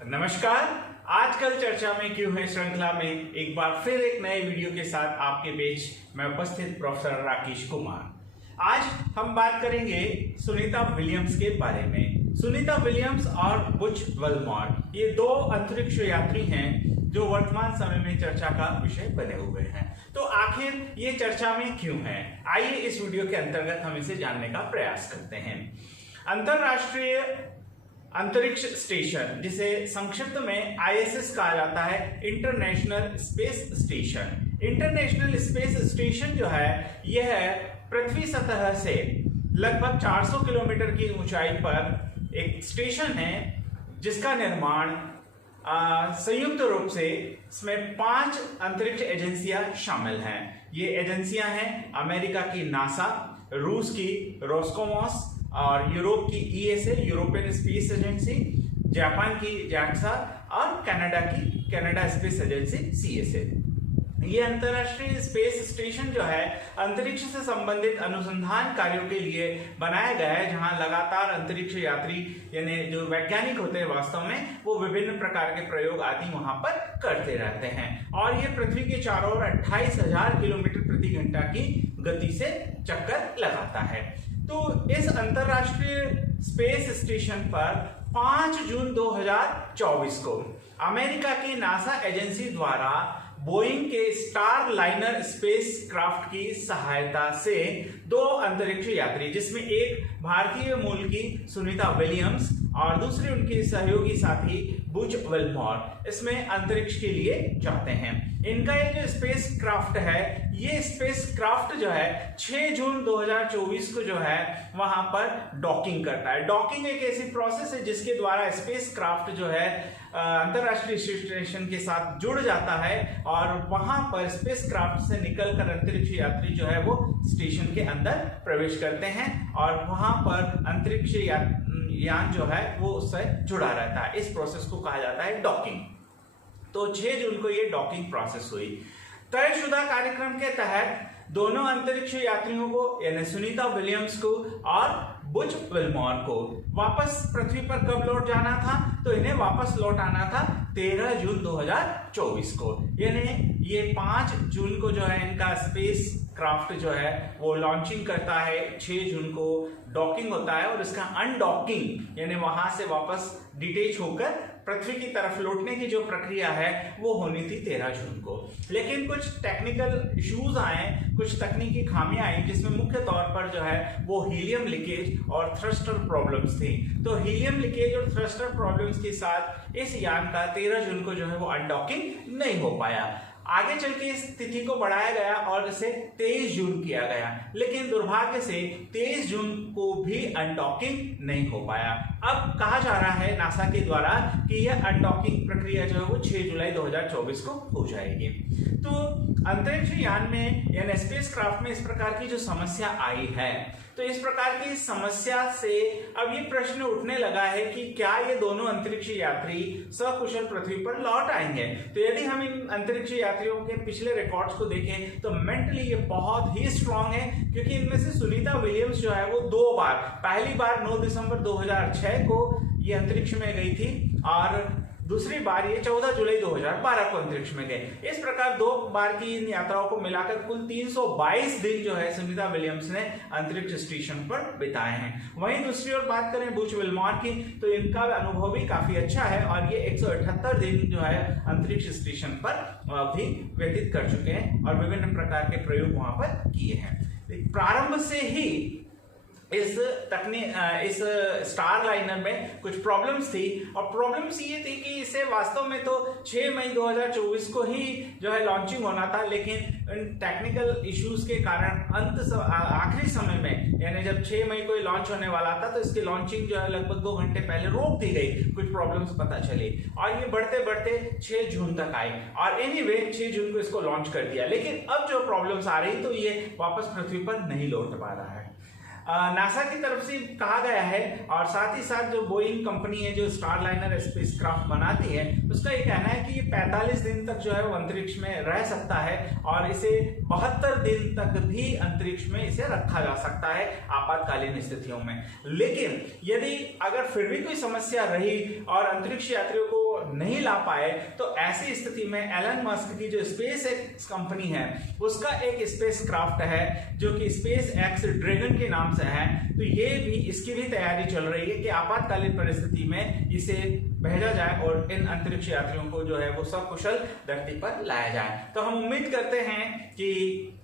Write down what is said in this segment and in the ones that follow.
नमस्कार। आजकल चर्चा में क्यों है श्रृंखला में एक बार फिर एक नए वीडियो के साथ आपके बीच मैं उपस्थित प्रोफेसर राकेश कुमार। आज हम बात करेंगे सुनीता विलियम्स के बारे में। सुनीता विलियम्स और बुच विल्मॉर ये दो अंतरिक्ष यात्री हैं जो वर्तमान समय में चर्चा का विषय बने हुए हैं। तो आखिर ये चर्चा में क्यों है, आइए इस वीडियो के अंतर्गत हम इसे जानने का प्रयास करते हैं। अंतरराष्ट्रीय अंतरिक्ष स्टेशन, जिसे संक्षिप्त में आईएसएस कहा जाता है, international space station. International space station जो है यह पृथ्वी सतह से लगभग 400 किलोमीटर की ऊंचाई पर एक स्टेशन है जिसका निर्माण संयुक्त रूप से इसमें 5 अंतरिक्ष एजेंसियां शामिल हैं। ये एजेंसियां हैं अमेरिका की नासा, रूस की रोस्कोमोस और यूरोप की ESA European space agency, Japan की जैक्सा और कनाडा की कनाडा स्पेस एजेंसी सीएसए। ये अंतरराष्ट्रीय स्पेस स्टेशन जो है अंतरिक्ष से संबंधित अनुसंधान कार्यों के लिए बनाया गया है, जहां लगातार अंतरिक्ष यात्री यानी जो वैज्ञानिक होते हैं वास्तव में वो विभिन्न प्रकार के प्रयोग आदि वहां पर करते रहते हैं। और ये पृथ्वी के चारों ओर 28,000 किलोमीटर प्रति घंटा की गति से चक्कर लगाता है। तो इस अंतरराष्ट्रीय स्पेस स्टेशन पर 5 जून 2024 को अमेरिका की नासा एजेंसी द्वारा बोइंग के स्टार लाइनर स्पेस क्राफ्ट की सहायता से 2 अंतरिक्ष यात्री, जिसमें एक भारतीय मूल की सुनीता विलियम्स और दूसरे उनके सहयोगी साथी बुच विल्मॉर, इसमें अंतरिक्ष के लिए जाते हैं। इनका ये जो स्पेस क्राफ्ट है, ये स्पेस क्राफ्ट जो है 6 जून 2024 को जो है वहां पर डॉकिंग करता है। डॉकिंग एक ऐसी प्रोसेस है जिसके द्वारा स्पेस क्राफ्ट जो है अंतरराष्ट्रीय स्टेशन के साथ जुड़ जाता है और वहां पर स्पेस क्राफ्ट से निकलकर अंतरिक्ष यात्री जो है वो स्टेशन के अंदर प्रवेश करते हैं और वहां पर अंतरिक्ष यान जो है वो उससे जुड़ा रहता है। इस प्रोसेस को कहा जाता है डॉकिंग। तो 6 जून को ये डॉकिंग प्रोसेस हुई। तयशुदा कार्यक्रम के तहत दोनों अंतरिक्ष यात्रियों को यानी सुनीता विलियम्स को और बुच विल्मॉर को वापस पृथ्वी पर कब लौट जाना था, तो इन्हें वापस लौट आना था 13 जून 2024 को। यानी ये 5 जून को जो है इनका स्पेस क्राफ्ट जो है वो लॉन्चिंग करता है, 6 जून को डॉकिंग होता है और इसका अनडॉकिंग यानी वहां से वापस डिटेच होकर पृथ्वी की तरफ लौटने की जो प्रक्रिया है वो होनी थी 13 जून को। लेकिन कुछ टेक्निकल इश्यूज आए, कुछ तकनीकी खामियां आई, जिसमें मुख्य तौर पर जो है वो हीलियम लीकेज और थ्रस्टर प्रॉब्लम्स थी। तो हीलियम लीकेज और थ्रस्टर प्रॉब्लम्स के साथ इस यान का 13 जून को जो है वो अनडॉकिंग नहीं हो पाया। आगे चल के इस तिथि को बढ़ाया गया और इसे 23 जून किया गया, लेकिन दुर्भाग्य से 23 जून को भी अनडॉकिंग नहीं हो पाया। अब कहा जा रहा है नासा के द्वारा कि यह अनडॉकिंग प्रक्रिया जो है वो 6 जुलाई 2024 को हो जाएगी। तो अंतरिक्ष यान में यानी स्पेस क्राफ्ट में इस प्रकार की जो समस्या आई है, तो इस प्रकार की समस्या से अब ये प्रश्न उठने लगा है कि क्या ये दोनों अंतरिक्ष यात्री सकुशल पृथ्वी पर लौट आएंगे। तो यदि हम इन अंतरिक्ष यात्रियों के पिछले रिकॉर्ड्स को देखें तो मेंटली ये बहुत ही स्ट्रांग है, क्योंकि इनमें से सुनीता विलियम्स जो है वो 2 बार, पहली बार 9 दिसंबर 2006 को ये अंतरिक्ष में गई थी और दूसरी बार ये 14 जुलाई 2012 को अंतरिक्ष में गए। इस प्रकार 2 बार की इन यात्राओं को मिलाकर कुल 322 दिन जो है सुनीता विलियम्स ने अंतरिक्ष स्टेशन पर बिताए हैं। वहीं दूसरी ओर बात करें बुच विल्मॉर की, तो इनका अनुभव भी काफी अच्छा है और ये 178 दिन जो है अंतरिक्ष स्टेशन पर भी व्यतीत कर चुके हैं और विभिन्न प्रकार के प्रयोग वहां पर किए हैं। प्रारंभ से ही इस स्टार लाइनर में कुछ प्रॉब्लम्स थी और प्रॉब्लम्स ये थी कि इसे वास्तव में तो 6 मई 2024 को ही जो है लॉन्चिंग होना था, लेकिन टेक्निकल इश्यूज के कारण आखिरी समय में यानी जब 6 मई को लॉन्च होने वाला था तो इसकी लॉन्चिंग जो है लगभग 2 घंटे पहले रोक दी गई, कुछ प्रॉब्लम्स पता चली और ये बढ़ते बढ़ते 6 जून तक आई और एनीवे 6 जून को इसको लॉन्च कर दिया। लेकिन अब जो प्रॉब्लम्स आ रही तो ये वापस पृथ्वी पर नहीं लौट पा रहा है। नासा की तरफ से कहा गया है और साथ ही साथ जो बोइंग कंपनी है जो स्टार लाइनर स्पेसक्राफ्ट बनाती है उसका ये कहना है कि ये 45 दिन तक जो है वो अंतरिक्ष में रह सकता है और इसे 72 दिन तक भी अंतरिक्ष में इसे रखा जा सकता है आपातकालीन स्थितियों में। लेकिन यदि अगर फिर भी कोई समस्या रही और अंतरिक्ष यात्रियों को नहीं ला पाए, तो ऐसी स्थिति में एलन मस्क की जो स्पेस एक्स कंपनी है उसका एक स्पेस क्राफ्ट है जो कि स्पेस एक्स ड्रैगन के नाम से है। तो ये भी, इसकी भी तैयारी चल रही है कि आपातकालीन परिस्थिति में इसे भेजा जाए और इन अंतरिक्ष यात्रियों को जो है वो सकुशल धरती पर लाया जाए। तो हम उम्मीद करते हैं कि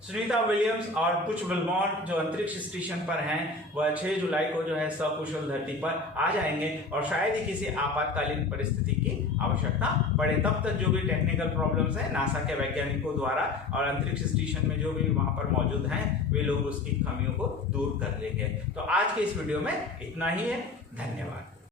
सुनीता विलियम्स और बुच विल्मॉट जो अंतरिक्ष स्टेशन पर हैं वह 6 जुलाई को जो है सकुशल धरती पर आ जाएंगे और शायद ही किसी आपातकालीन परिस्थिति की आवश्यकता पड़े। तब तक जो भी टेक्निकल प्रॉब्लम्स है नासा के वैज्ञानिकों द्वारा और अंतरिक्ष स्टेशन में जो भी वहां पर मौजूद हैं वे लोग उसकी खामियों को दूर कर लेंगे। तो आज के इस वीडियो में इतना ही है। धन्यवाद।